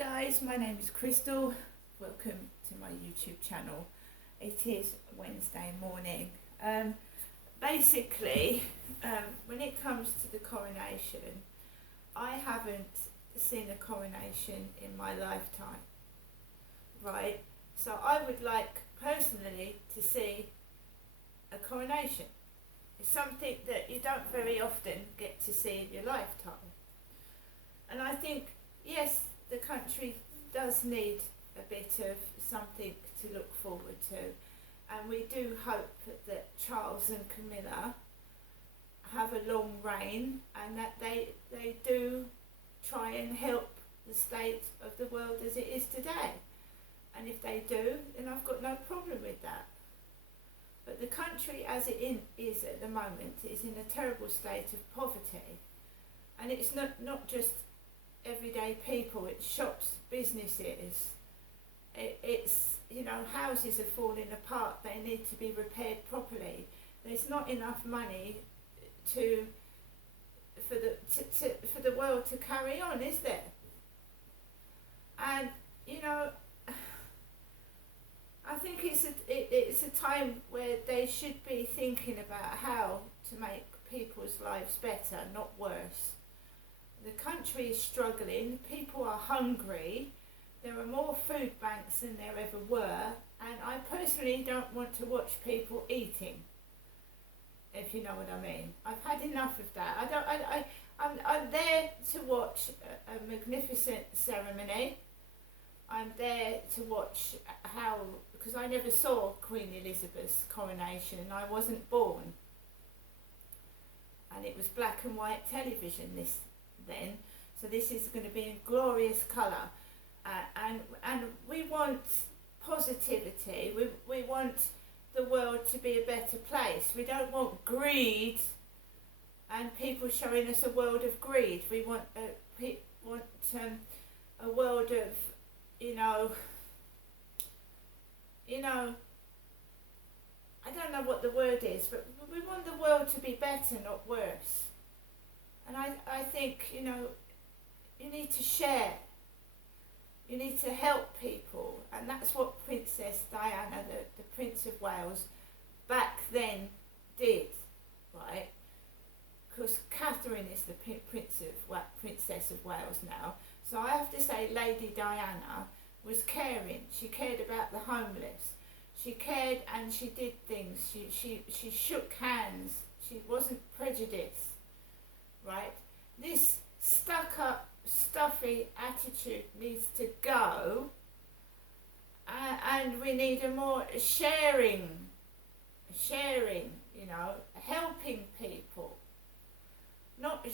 guys, my name is Crystal. Welcome to my YouTube channel. It is Wednesday morning. Basically, when it comes to the coronation, I haven't seen a coronation in my lifetime, right? So I would like personally to see a coronation. It's something that you don't very often get to see in your lifetime. And I think, yes, the country does need a bit of something to look forward to, and we do hope that Charles and Camilla have a long reign and that they do try and help the state of the world as it is today. And if they do, then I've got no problem with that. But the country as it is at the moment is in a terrible state of poverty, and it's not just everyday people, it's shops, businesses, it's, you know, houses are falling apart, they need to be repaired properly. There's not enough money for the world to carry on, is there? And you know, I think it's a time where they should be thinking about how to make people's lives better, not worse. The country is struggling, people are hungry, there are more food banks than there ever were, and I personally don't want to watch people eating, if you know what I mean. I've had enough of that. I'm there to watch a magnificent ceremony. I'm there to watch how, because I never saw Queen Elizabeth's coronation, I wasn't born. And it was black and white television then, so this is going to be in glorious colour, and we want positivity, we want the world to be a better place. We don't want greed and people showing us a world of greed. We want a world of, you know, I don't know what the word is, but we want the world to be better, not worse. And I think, you know, you need to share. You need to help people. And that's what Princess Diana, the Prince of Wales, back then did, right? Because Catherine is the Princess of Wales now. So I have to say Lady Diana was caring. She cared about the homeless. She cared and she did things. She shook hands. She wasn't prejudiced. Right? This stuck-up, stuffy attitude needs to go, and we need a more sharing, you know, helping people. Not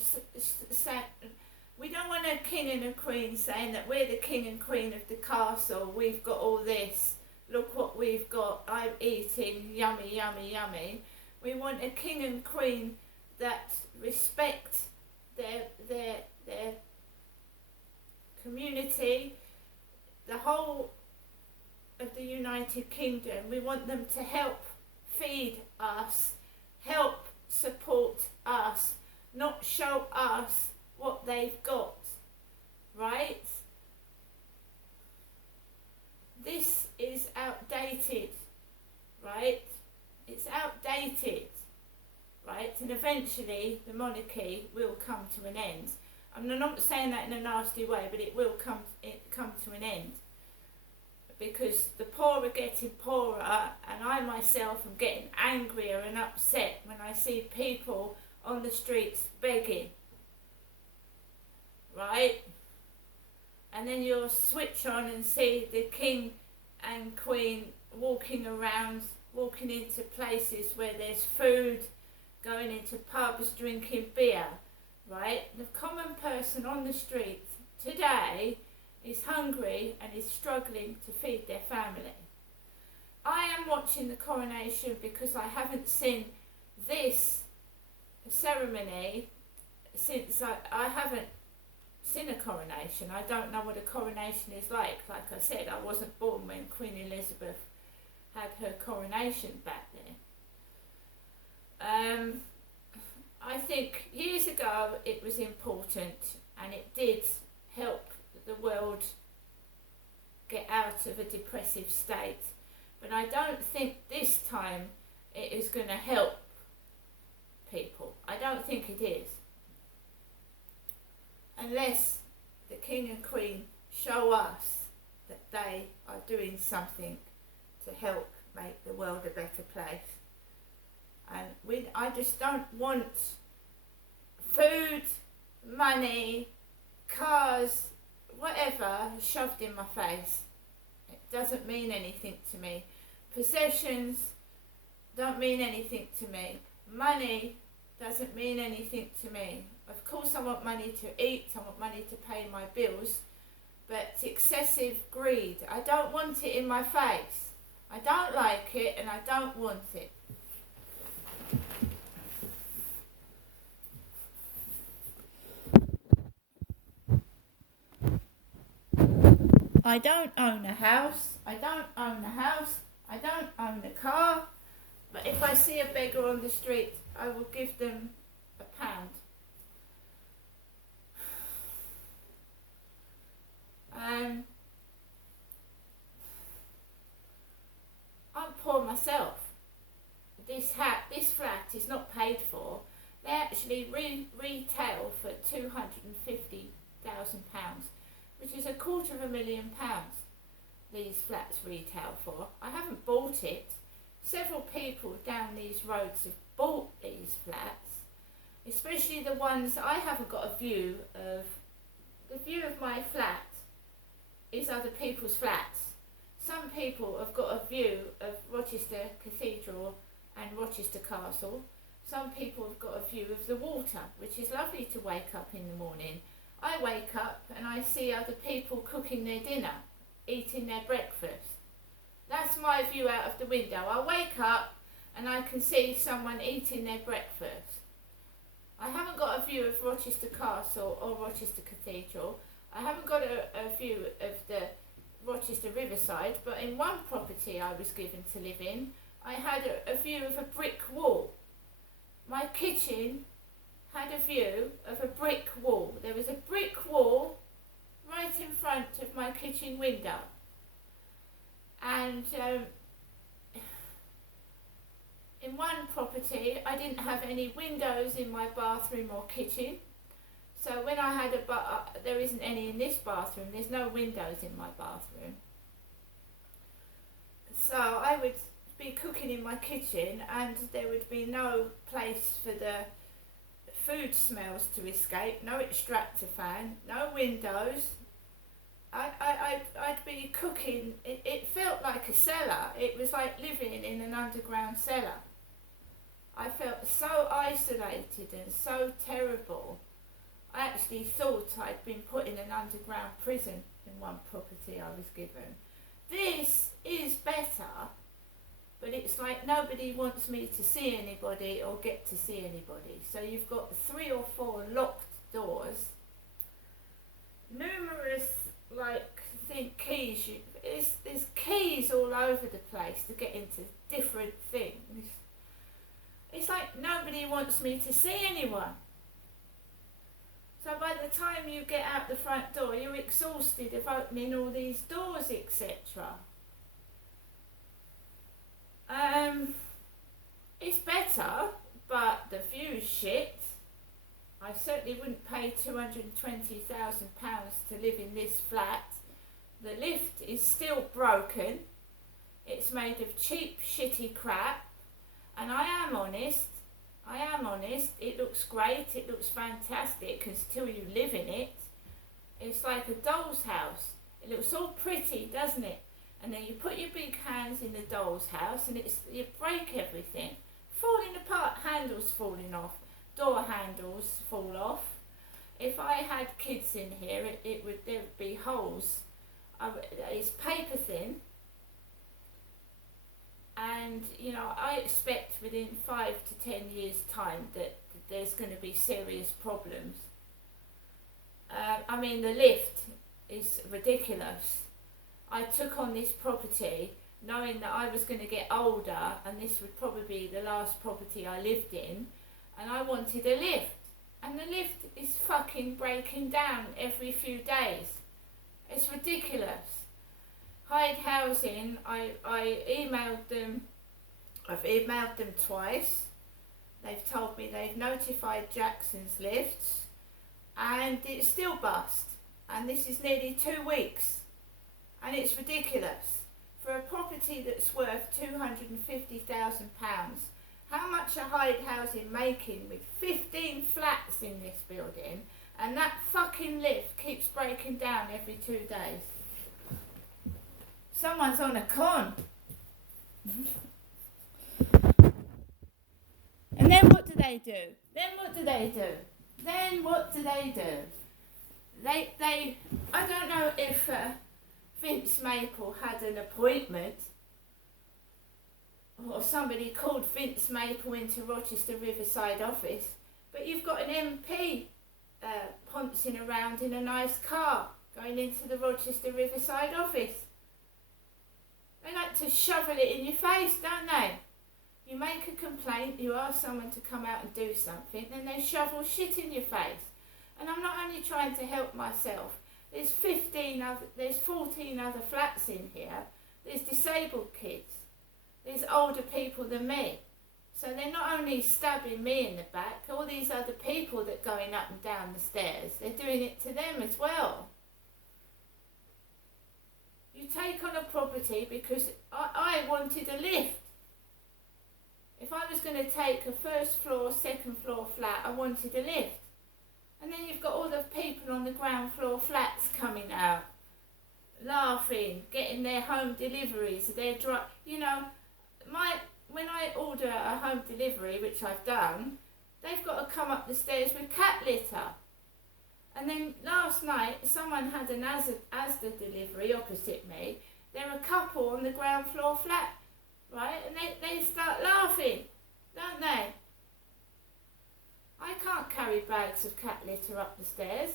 we don't want a king and a queen saying that we're the king and queen of the castle, we've got all this, look what we've got, I'm eating, yummy, yummy, yummy. We want a king and queen that respect their community, the whole of the United Kingdom. We want them to help feed us, help support us, not show us what they've got, right? This is outdated, right? It's outdated. Right, and eventually the monarchy will come to an end. I'm not saying that in a nasty way, but it will come to an end, because the poor are getting poorer, and I myself am getting angrier and upset when I see people on the streets begging. Right, and then you'll switch on and see the king and queen walking around, walking into places where there's food, going into pubs, drinking beer, right? The common person on the street today is hungry and is struggling to feed their family. I am watching the coronation because I haven't seen this ceremony since I haven't seen a coronation. I don't know what a coronation is like. Like I said, I wasn't born when Queen Elizabeth had her coronation back then. I think years ago it was important and it did help the world get out of a depressive state. But I don't think this time it is going to help people. I don't think it is. Unless the King and Queen show us that they are doing something to help make the world a better place. And I just don't want food, money, cars, whatever shoved in my face. It doesn't mean anything to me. Possessions don't mean anything to me. Money doesn't mean anything to me. Of course I want money to eat, I want money to pay my bills, but excessive greed, I don't want it in my face. I don't like it and I don't want it. I don't own a house, I don't own a car, but if I see a beggar on the street, I will give them £1. I'm poor myself. This flat is not paid for. They actually retail for £250,000, which is £250,000. These flats retail for. I haven't bought it. Several people down these roads have bought these flats, especially the ones I haven't got a view of. The view of my flat is other people's flats. Some people have got a view of Rochester Cathedral and Rochester Castle. Some people have got a view of the water, which is lovely to wake up in the morning. I wake up and I see other people cooking their dinner, eating their breakfast. That's my view out of the window. I wake up and I can see someone eating their breakfast. I haven't got a view of Rochester Castle or Rochester Cathedral. I haven't got a view of the Rochester Riverside, but in one property I was given to live in, I had a view of a brick wall. My kitchen had a view of a brick wall. There was a brick wall right in front of my kitchen window. And in one property I didn't have any windows in my bathroom or kitchen. So when I had there isn't any in this bathroom, there's no windows in my bathroom. So I would be cooking in my kitchen and there would be no place for the food smells to escape, no extractor fan, no windows. I'd be cooking, it felt like a cellar. It was like living in an underground cellar. I felt so isolated and so terrible. I actually thought I'd been put in an underground prison in one property I was given. This is better, but it's like nobody wants me to see anybody or get to see anybody. So you've got 3 or 4 locked doors, numerous keys. There's keys all over the place to get into different things. It's like nobody wants me to see anyone. So by the time you get out the front door, you're exhausted of opening all these doors, etc. It's better, but the view's shit. I certainly wouldn't pay £220,000 to live in this flat. The lift is still broken. It's made of cheap, shitty crap. And I am honest, it looks great, it looks fantastic until you live in it. It's like a doll's house. It looks all pretty, doesn't it? And then you put your big hands in the doll's house and you break everything. Falling apart, handles falling off, door handles fall off. If I had kids in here, there would be holes. It's paper thin. And, I expect within 5 to 10 years' time that there's going to be serious problems. The lift is ridiculous. I took on this property knowing that I was going to get older and this would probably be the last property I lived in, and I wanted a lift. And the lift is fucking breaking down every few days. It's ridiculous. Hyde Housing, I've emailed them twice. They've told me they've notified Jackson's Lifts, and it's still bust. And this is nearly 2 weeks, and it's ridiculous. For a property that's worth £250,000, how much are Hyde Housing making with 15 flats in this building, and that fucking lift keeps breaking down every 2 days? Someone's on a con. And then what do they do? They I don't know if Vince Maple had an appointment, or somebody called Vince Maple into Rochester Riverside office, but you've got an MP pouncing around in a nice car going into the Rochester Riverside office. They like to shovel it in your face, don't they? You make a complaint, you ask someone to come out and do something, then they shovel shit in your face. And I'm not only trying to help myself. There's 14 other flats in here. There's disabled kids. There's older people than me. So they're not only stabbing me in the back, all these other people that are going up and down the stairs, they're doing it to them as well. You take on a property because I wanted a lift. If I was going to take a first floor, second floor flat, I wanted a lift. And then you've got all the people on the ground floor flats coming out, laughing, getting their home deliveries. When I order a home delivery, which I've done, they've got to come up the stairs with cat litter. And then last night, someone had an Asda delivery opposite me. They're a couple on the ground floor flat, right? And they start laughing, don't they? I can't carry bags of cat litter up the stairs.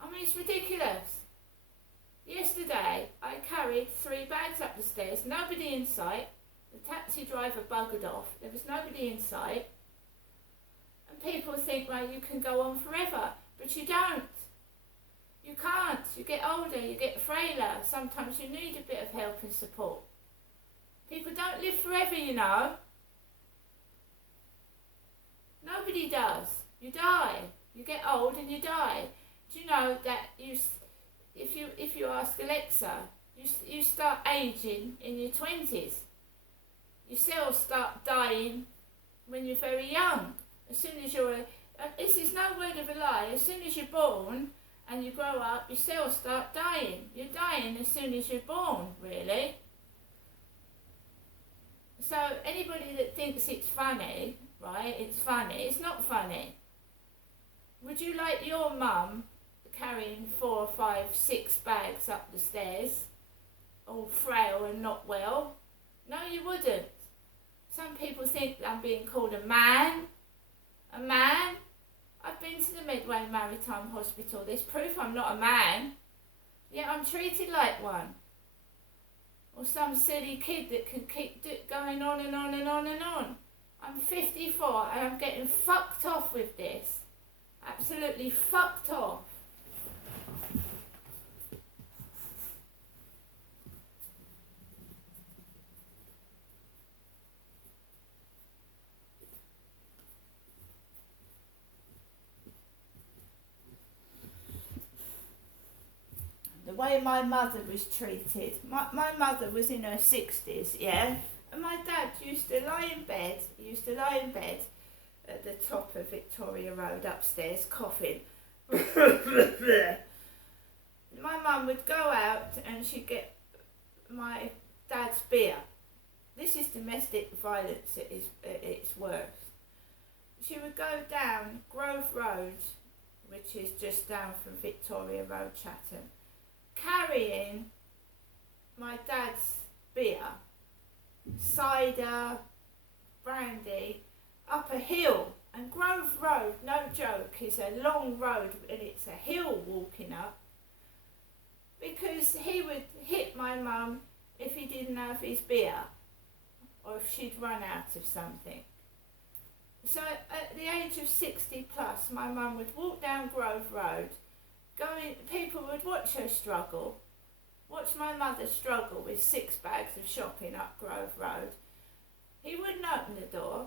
I mean, it's ridiculous. Yesterday, I carried 3 bags up the stairs, nobody in sight. The taxi driver buggered off, there was nobody in sight. And people think, well, you can go on forever, but you don't. You can't. You get older, you get frailer. Sometimes you need a bit of help and support. People don't live forever, you know. Nobody does. You die. You get old and you die. Do you know that if you ask Alexa, you start aging in your 20s. Your cells start dying when you're very young. As soon as this is no word of a lie, as soon as you're born and you grow up, your cells start dying. You're dying as soon as you're born, really. So anybody that thinks it's funny, right, it's funny, it's not funny. Would you like your mum carrying 4, 5, 6 bags up the stairs, all frail and not well? No, you wouldn't. Some people think I'm being called a man. A man? I've been to the Medway Maritime Hospital. There's proof I'm not a man. Yet I'm treated like one. Or some silly kid that can keep going on and on and on and on. I'm 54 and I'm getting fucked off with this. Absolutely fucked off. The way my mother was treated. My mother was in her 60s, yeah? And my dad used to lie in bed at the top of Victoria Road upstairs, coughing. My mum would go out and she'd get my dad's beer. This is domestic violence at its worst. She would go down Grove Road, which is just down from Victoria Road, Chatham, carrying my dad's beer, cider, brandy, up a hill. And Grove Road, no joke, is a long road and it's a hill walking up, because he would hit my mum if he didn't have his beer or if she'd run out of something. So at the age of 60 plus, my mum would walk down Grove Road, people would watch her struggle, watch my mother struggle with 6 bags of shopping up Grove Road. He wouldn't open the door.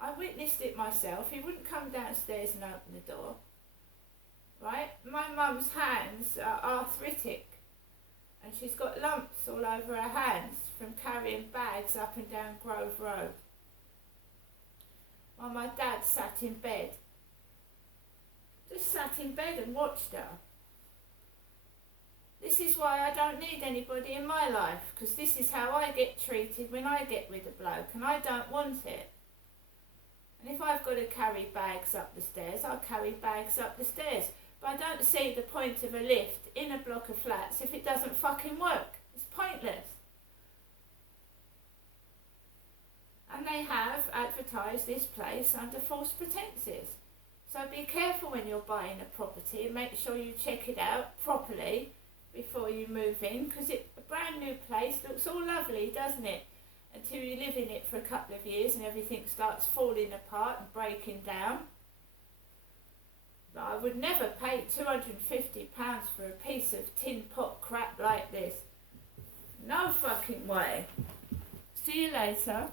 I witnessed it myself. He wouldn't come downstairs and open the door. Right? My mum's hands are arthritic and she's got lumps all over her hands from carrying bags up and down Grove Road. While my dad sat in bed. Just sat in bed and watched her. This is why I don't need anybody in my life, because this is how I get treated when I get with a bloke, and I don't want it. And if I've got to carry bags up the stairs, I'll carry bags up the stairs. But I don't see the point of a lift in a block of flats if it doesn't fucking work. It's pointless. And they have advertised this place under false pretences. So be careful when you're buying a property and make sure you check it out properly before you move in, because a brand new place looks all lovely, doesn't it? Until you live in it for a couple of years and everything starts falling apart and breaking down. But I would never pay £250 for a piece of tin pot crap like this. No fucking way. See you later.